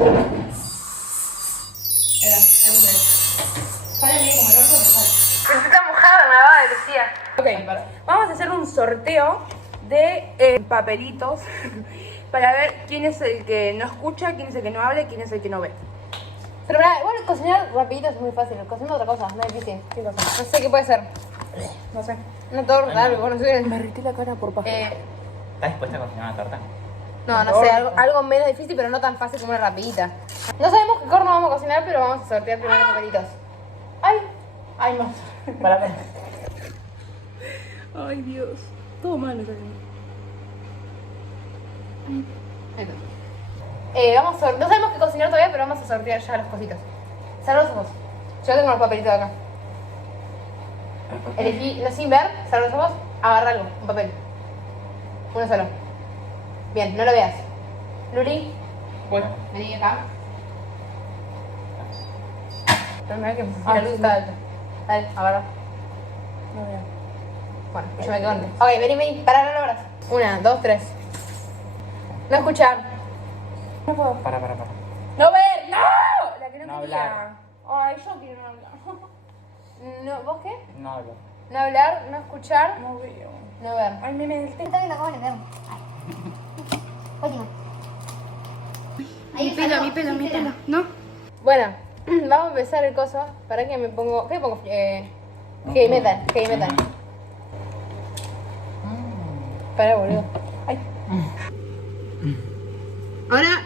Está mojada, me va de Lucía. Ok, vamos a hacer un sorteo de papelitos para ver quién es el que no escucha, quién es el que no habla y quién es el que no ve. Pero igual cocinar rapidito es muy fácil. Cocinar otra cosa, no es difícil. ¿Qué cosa? No sé qué puede ser. No sé. Una torta, algo, no sé. Me irrité la cara por paja. ¿Estás dispuesta a cocinar una torta? No sé, algo menos difícil, pero no tan fácil como una rapidita. No sabemos qué corno vamos a cocinar, pero vamos a sortear primero los papelitos. Ay, más. Para ver. Ay, Dios. Todo mal me salió. No sabemos qué cocinar todavía, pero vamos a sortear ya los cositos. Cerra los ojos. Yo tengo los papelitos acá. Elegí, no sin ver, cerra los ojos, agarra algo, un papel. Uno solo. Bien, no lo veas. Luli, Bueno. vení acá. No me da que la luz está alta. Dale, agarra. No veo. Bueno, yo me quedo antes. Ok, vení, pará, no lo abras. 1, 2, 3. No escuchar. No puedo. Para. ¡No ver! ¡No! La que no No quería. hablar. Ay, yo quiero no hablar. No, ¿vos qué? No hablo. No hablar, no escuchar, No veo. no ver. Ay, me del té. Está bien, acabo de leer. Último. Mi pelo. ¿No? Bueno, vamos a empezar el coso. ¿Para que me pongo? ¿Qué pongo? Heavy metal. Para, boludo. Ay. Ahora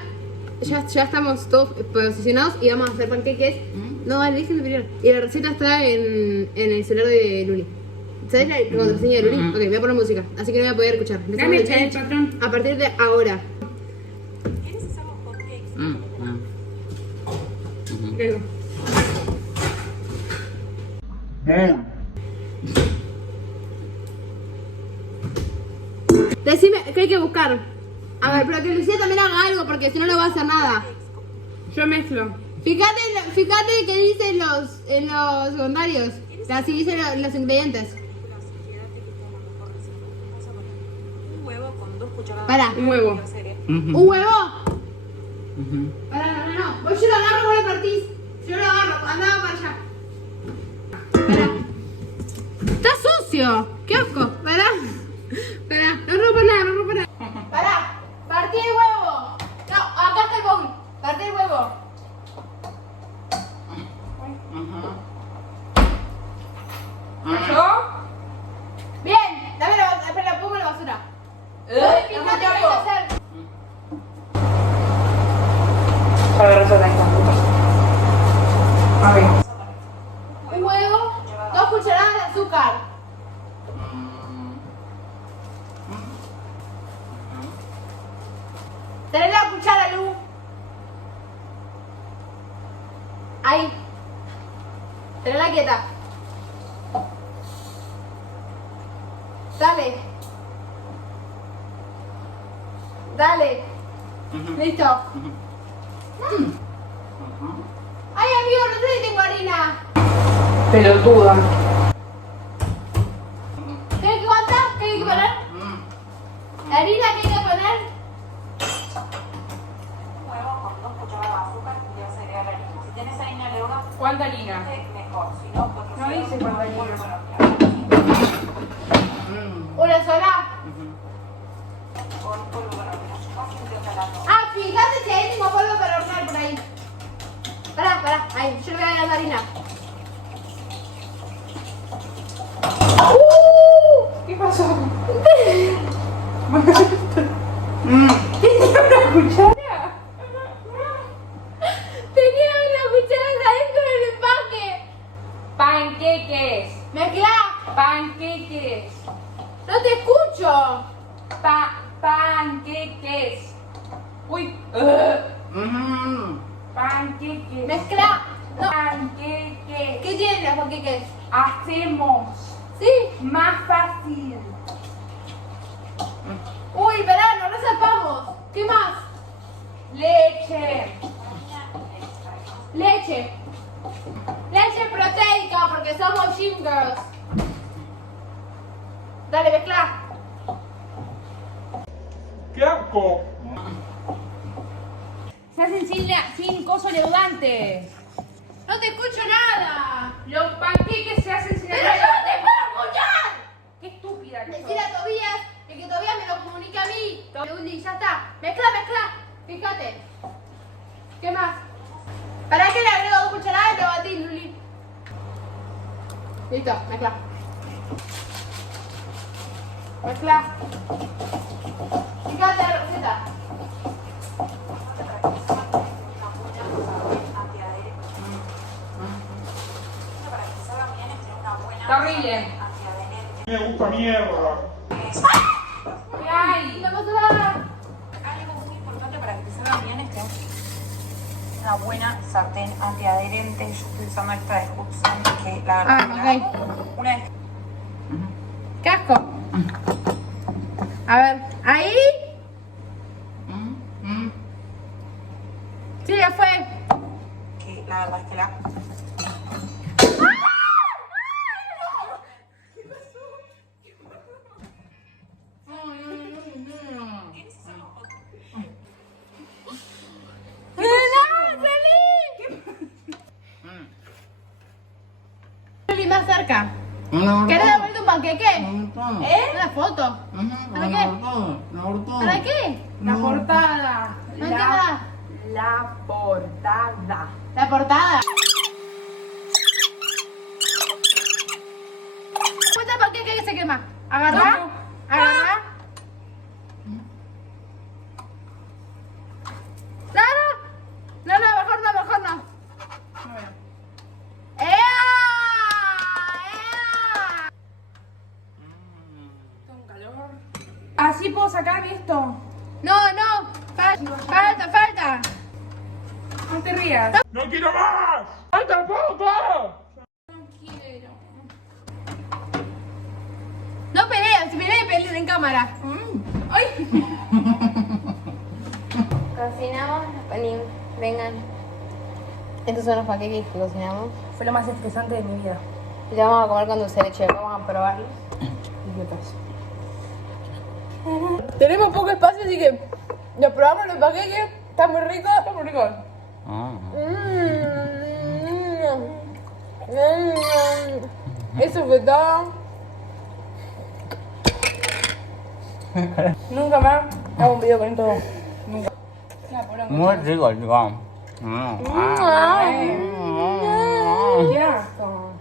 ya estamos todos posicionados y vamos a hacer panqueques. No, dale, déjenme primero. Y la receta está en el celular de Luli. ¿Sabes la contraseña de Luli? Ok, voy a poner música, así que no voy a poder escuchar. Dame el el patrón. a partir de ahora. Luego. Decime, ¿qué hay que buscar? A ver, pero que Lucía también haga algo, porque si no, no va a hacer nada. Yo mezclo. Fíjate qué dice en los secundarios. Así dicen los ingredientes. Un huevo con 2 cucharadas. Para. Un huevo. ¿Un huevo? Para, no. Vos yo lo agarro, vos lo partís. Yo lo agarro, andaba para allá. Para. Está sucio. Qué asco. Para. No rompa nada. Para. Partí el huevo. No, acá está el bowl. Partí el huevo. ¿Yo? Bien. Dame la basura. Espera, pongo la basura. Fíjate qué hay que hacer. Para resolver esta puta. A ver. Un huevo, 2 cucharadas de azúcar. Tenés la cuchara, Lu. Ahí. Tenés quieta. Dale. Listo. Ay, amigo, no sé si tengo harina. Pelotuda. ¿Qué hay que aguantar? ¿Qué hay que poner? ¿La harina que hay que poner? Un huevo con 2 cucharadas de azúcar y vas a agregar la harina. Si tienes harina leuda, ¿Cuánta harina? mejor. Si no, porque No dice cuánta harina. ¿Una sola? Con polvo para hornear. Casi intercalando. Ah, fíjate si ahí tengo polvo para hornear por ahí. Pará. Ahí, yo le voy a dar la harina. ¿Qué pasó? ¿Tenía una cuchara? Tenía una cuchara adentro del empaque. Panqueques. Mezclá. Panqueques. No te escucho. Panqueques. Uy. Panqueques. Mezclá. No. Panqueques. ¿Qué tienen los panqueques? Hacemos ¿Sí? más fácil. Uy, verá, no resapamos. ¿Qué más? Leche. Leche. Leche proteica porque somos gym girls. Dale, mezclá. ¡Qué asco! Se hacen sin sin coso leudante. No te escucho nada. Los panqueques se hacen sin ¡Pero yo no te puedo escuchar! Qué estúpida que Decir a Tobías y que Tobías me lo comunique a mí. Luli, ya está. Mezcla. Fíjate. ¿Qué más? ¿Para qué le agrego 2 cucharadas de batí, Luli? Listo, mezcla. Fíjate la receta. Está horrible. Me gusta mierda. ¿Qué hay? No pasa nada. Algo muy importante para que te salga bien es que una buena sartén antiadherente. Yo estoy usando esta de Hudson que la ok. una vez ¡Qué asco! A ver, ahí. Sí, ya fue. que la verdad es que la Luli, más cerca. ¿Querés devolverte un panqueque? Una foto. ¿Para qué? ¿Para qué? La portada. No entiendo nada. La portada. La portada. Cuenta el panqueque que se quema. Agarrá. Agarrá. No, mejor no. ¡Ea! Así puedo sacar esto. No, falta. No te rías. ¡No quiero más! ¡Falta poco! No peleas, si pelean en cámara. ¡Ay! Cocinamos, vengan. Estos son los panqueques que cocinamos. Fue lo más estresante de mi vida. Y ya vamos a comer con dulce de leche, vamos a probarlos. Idiotas. Tenemos poco espacio, así que los probamos los panqueques. Está muy rico. Eso fue todo. Nunca más hago un video con esto. Nunca. Muy rico, chico. Qué asco.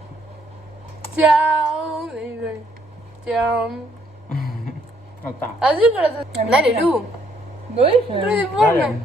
Chao. Chao. No está. Así corazón. Dale, Lu. ¿Lo dije? Re deforme. Dale.